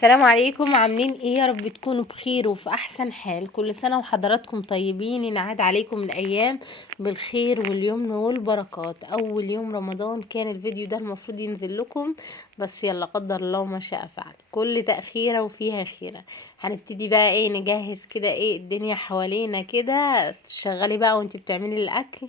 السلام عليكم، عاملين ايه؟ يا رب تكونوا بخير وفي احسن حال. كل سنة وحضراتكم طيبين. ينعاد عليكم الايام بالخير واليمن والبركات. اول يوم رمضان كان الفيديو ده المفروض ينزل لكم، بس يلا قدر الله ما شاء فعل. كل تأخيرة وفيها خيرة. هنبتدي بقى ايه، نجهز كده ايه الدنيا حوالينا كده. شغلي بقى وانت بتعملي الاكل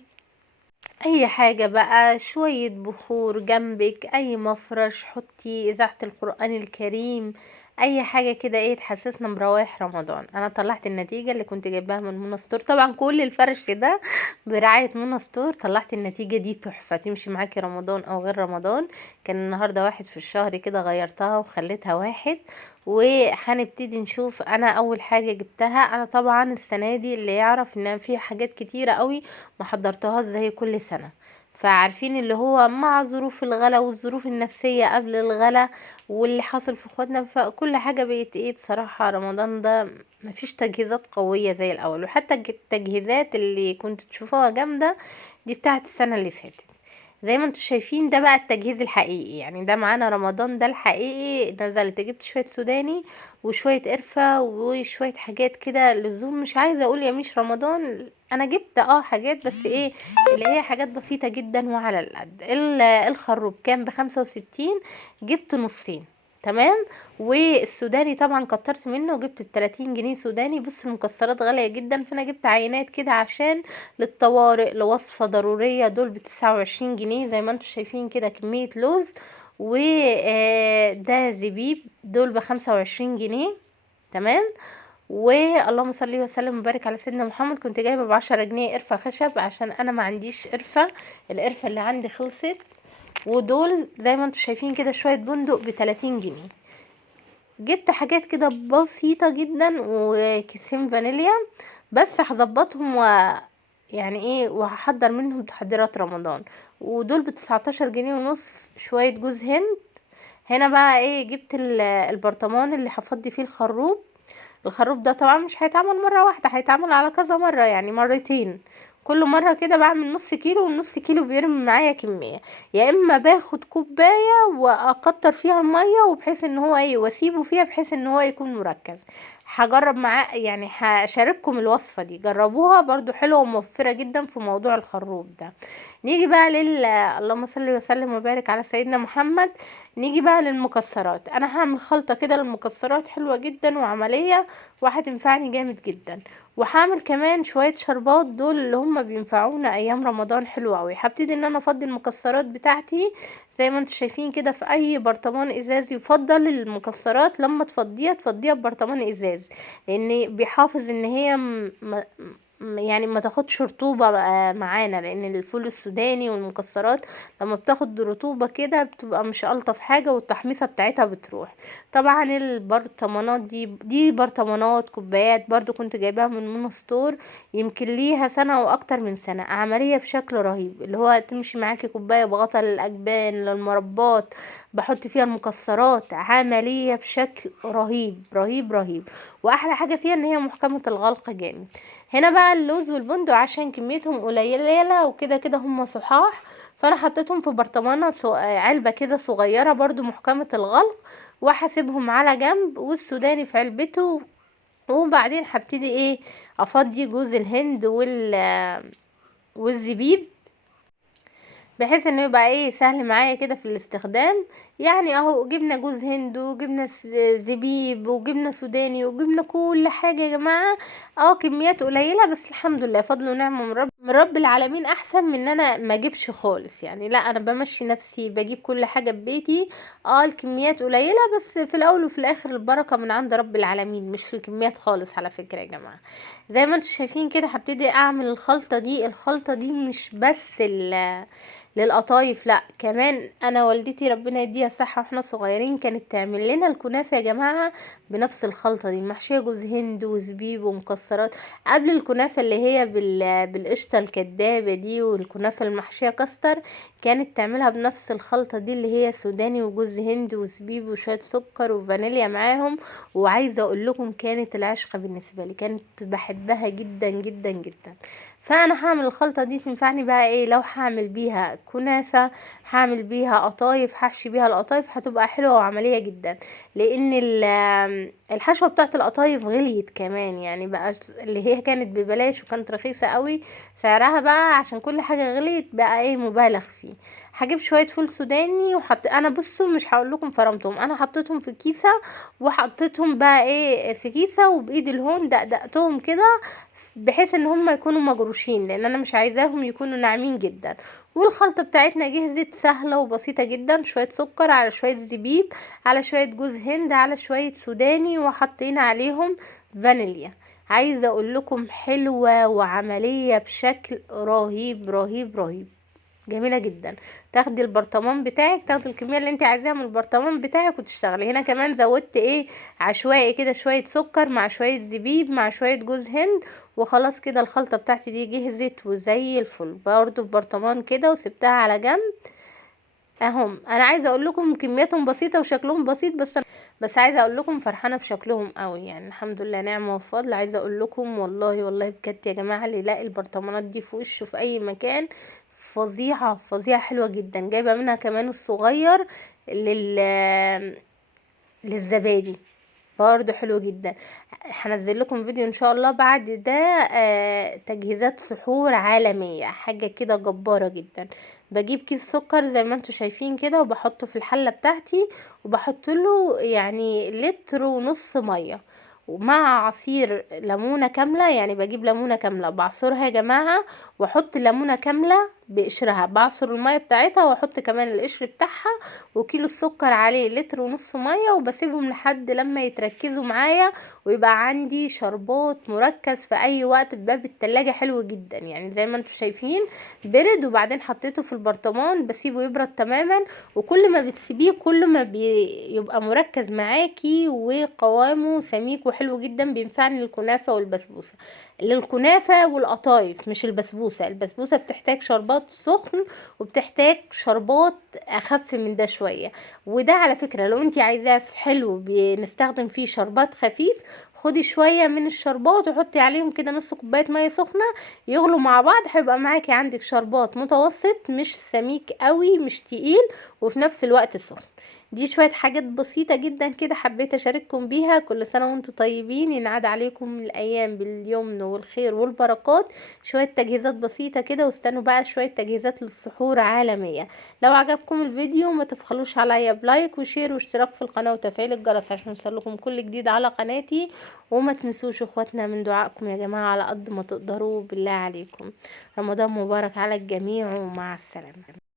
اي حاجة بقى، شوية بخور جنبك، اي مفرش حطي اذاعة القرآن الكريم، اي حاجة كده ايه تحسسنا بروايح رمضان. انا طلعت النتيجة اللي كنت جايباها من منى ستور، طبعا كل الفرش ده برعاية منى ستور. طلعت النتيجة دي تحفة، تمشي معاكي رمضان او غير رمضان. كان النهاردة 1 في الشهر كده، غيرتها وخليتها 1. وهنبتدي نشوف. انا اول حاجة جبتها، انا طبعا السنة دي اللي يعرف ان في حاجات كتيرة قوي ما حضرتهاش زي كل سنة. فعارفين اللي هو مع ظروف الغلا والظروف النفسية قبل الغلا واللي حصل في اخواتنا، فكل حاجة بقت ايه بصراحة. رمضان ده مفيش تجهيزات قوية زي الاول، وحتى التجهيزات اللي كنت تشوفوها جامدة دي بتاعت السنة اللي فاتت. زي ما انتم شايفين ده بقى التجهيز الحقيقي، يعني ده معانا رمضان ده الحقيقي. نزلت جبت شوية سوداني وشوية قرفة وشوية حاجات كده لزوم. مش عايزة اقول يا مش رمضان، انا جبت حاجات بس ايه اللي هي حاجات بسيطة جدا وعلى القد. الخروب كان ب65، جبت نصين. تمام. والسوداني طبعا كترت منه وجبت ب30 جنيه سوداني. بص المكسرات غالية جدا، فانا جبت عينات كده عشان للطوارئ لوصفة ضرورية. دول ب29 جنيه زي ما انتم شايفين كده. كمية لوز وده زبيب، دول ب25 جنيه. تمام. واللهم صل وسلم وبارك على سيدنا محمد. كنت جايبه ب10 جنيه قرفة خشب عشان انا ما عنديش قرفة، القرفة اللي عندي خلصت. ودول زي ما انتم شايفين كده شوية بندق ب30 جنيه. جبت حاجات كده بسيطة جدا وكيسين فانيليا، بس هظبطهم يعني ايه وهحضر منهم تحضيرات رمضان. ودول ب19 جنيه ونص. شوية جوز هند. هنا بقى ايه جبت البرطمان اللي هفضي فيه الخروب. الخروب ده طبعا مش هيتعمل مرة واحدة، هيتعمل على كذا مرة، يعني مرتين. كل مرة كده بعمل نص كيلو، والنص كيلو بيرمي معايا كمية. يا اما باخد كوباية واكتر فيها المية وبحيث ان هو ايه واسيبه فيها بحيث ان هو يكون مركز. هجرب معاه، يعني هشارككم الوصفة دي، جربوها برضو حلوة وموفرة جدا في موضوع الخروب ده. نيجي بقى اللهم صل وسلم وبارك على سيدنا محمد. نيجي بقى للمكسرات. انا هعمل خلطة كده للمكسرات حلوة جدا وعملية وهتنفعني جامد جدا. وهعمل كمان شوية شربات، دول اللي هم بينفعونا ايام رمضان حلو قوي. هبتدي ان انا افضي المكسرات بتاعتي زي ما انتم شايفين كده في اي برطمان ازاز. يفضل المكسرات لما تفضيها ببرطمان ازاز، لان بيحافظ ان هي يعني ما تاخدش رطوبة معانا، لان الفول السوداني والمكسرات لما بتاخد رطوبة كده بتبقى مش الطف حاجة والتحميصة بتاعتها بتروح. طبعا البرطمانات دي برطمانات كوبايات برضو كنت جايباها من مونو ستور، يمكن ليها سنة واكتر من سنة. عملية بشكل رهيب، اللي هو تمشي معاكي كوباية بغطا للاجبان للمربات، بحط فيها المكسرات. عملية بشكل رهيب رهيب رهيب. واحلى حاجة فيها ان هي محكمة الغلق جامد. هنا بقى اللوز والبندق عشان كميتهم قليلة وكده كده هم صحاح، فانا حطيتهم في برطمانة علبة كده صغيرة برضو محكمة الغلق، وهسيبهم على جنب. والسوداني في علبته. وبعدين هبتدي ايه افضي جوز الهند والزبيب بحيث انه يبقى ايه سهل معايا كده في الاستخدام. يعني اهو جبنا جوز هند وجبنا زبيب وجبنا سوداني وجبنا كل حاجة يا جماعة. كميات قليلة بس الحمد لله فضل ونعمة من رب العالمين. احسن من ان انا ما اجيبش خالص، يعني لا انا بمشي نفسي بجيب كل حاجة ببيتي. الكميات قليلة بس في الاول وفي الاخر البركة من عند رب العالمين، مش في الكميات خالص على فكرة يا جماعة. زي ما انتم شايفين كده هبتدي اعمل الخلطة دي مش بس للقطايف، لا كمان انا والدتي ربنا يديها الصحه واحنا صغيرين كانت تعمل لنا الكنافه يا جماعه بنفس الخلطه دي، محشيه جوز هند وزبيب ومكسرات. قبل الكنافه اللي هي بالقشطه الكدابه دي والكنافه المحشيه كاستر، كانت تعملها بنفس الخلطه دي اللي هي سوداني وجوز هند وزبيب وشويه سكر وفانيليا معاهم. وعايزه اقول لكم كانت العشقه بالنسبه لي، كانت بحبها جدا جدا جدا. فانا هعمل الخلطه دي تنفعني بقى ايه، لو هعمل بيها كنافه، هعمل بيها قطايف، هحشي بيها القطايف، هتبقى حلوه وعمليه جدا. لان الحشوه بتاعت القطايف غليت كمان، يعني بقى اللي هي كانت ببلاش وكانت رخيصه قوي سعرها بقى عشان كل حاجه غليت بقى ايه مبالغ فيه. هجيب شويه فول سوداني انا بصوا مش هقول لكم فرمتهم، انا حطيتهم في كيسه، وحطيتهم بقى ايه في كيسه، وبايد الهون دقدقتهم كده بحيث ان هم يكونوا مجروشين، لان انا مش عايزاهم يكونوا ناعمين جدا. والخلطة بتاعتنا جهزت سهلة وبسيطة جدا، شوية سكر على شوية زبيب على شوية جوز هند على شوية سوداني، وحطينا عليهم فانيليا. عايزة اقول لكم حلوة وعملية بشكل رهيب رهيب رهيب، جميله جدا. تاخدي البرطمان بتاعك، تاخدي الكميه اللي انت عايزاها من البرطمان بتاعك وتشتغلي. هنا كمان زودت ايه عشوائي كده شويه سكر مع شويه زبيب مع شويه جوز هند، وخلاص كده الخلطه بتاعتي دي جهزت وزي الفل. برضو في برطمان كده وسبتها على جنب اهم. انا عايزه اقول لكم كمياتهم بسيطه وشكلهم بسيط، بس عايزه اقول لكم فرحانه بشكلهم قوي، يعني الحمد لله نعمه وفضل. عايزه اقول لكم والله والله بجد يا جماعه، اللي يلاقي البرطمانات دي في وشه في اي مكان فظيعه فظيعه حلوه جدا. جايبه منها كمان الصغير لل للزبادي برضه حلو جدا. هنزل لكم فيديو ان شاء الله بعد ده تجهيزات سحور عالمية، حاجة كده جبارة جدا. بجيب كيس سكر زي ما انتوا شايفين كده، وبحطه في الحلة بتاعتي، وبحط له يعني لتر ونص مية، ومع عصير ليمونة كاملة. يعني بجيب ليمونة كاملة بعصرها يا جماعة، واحط ليمونة كاملة بقشرها، بعصر المية بتاعتها واحط كمان القشر بتاعها، وكيلو السكر عليه لتر ونص مية، وبسيبهم لحد لما يتركزوا معايا، ويبقى عندي شربات مركز في اي وقت في باب التلاجة حلو جدا. يعني زي ما انتم شايفين برد، وبعدين حطيته في البرطمان بسيبه يبرد تماما. وكل ما بتسيبيه كل ما بيبقى مركز معاكي، وقوامه سميك وحلو جدا. بينفعني للكنافة والبسبوسة، للكنافة والقطايف مش البسبوسة. البسبوسة بتحتاج شربات سخن، وبتحتاج شربات اخف من ده شوية. وده على فكرة لو انتي عايزاه في حلو بنستخدم فيه شربات خفيف، خدي شوية من الشربات وحطي عليهم كده نص كوباية مية سخنة، يغلوا مع بعض، هيبقى معاكي عندك شربات متوسط، مش سميك قوي مش تقيل، وفي نفس الوقت سخن. دي شوية حاجات بسيطة جدا كده حبيت اشارككم بيها. كل سنة وانتم طيبين، ينعاد عليكم الايام باليمن والخير والبركات. شوية تجهيزات بسيطة كده، واستنوا بقى شوية تجهيزات للسحور عالمية. لو عجبكم الفيديو ما تبخلوش عليا بلايك وشير واشتراك في القناة وتفعيل الجرس عشان يوصلكم كل جديد على قناتي. وما تنسوش اخواتنا من دعائكم يا جماعة على قد ما تقدروا بالله عليكم. رمضان مبارك على الجميع، ومع السلامة.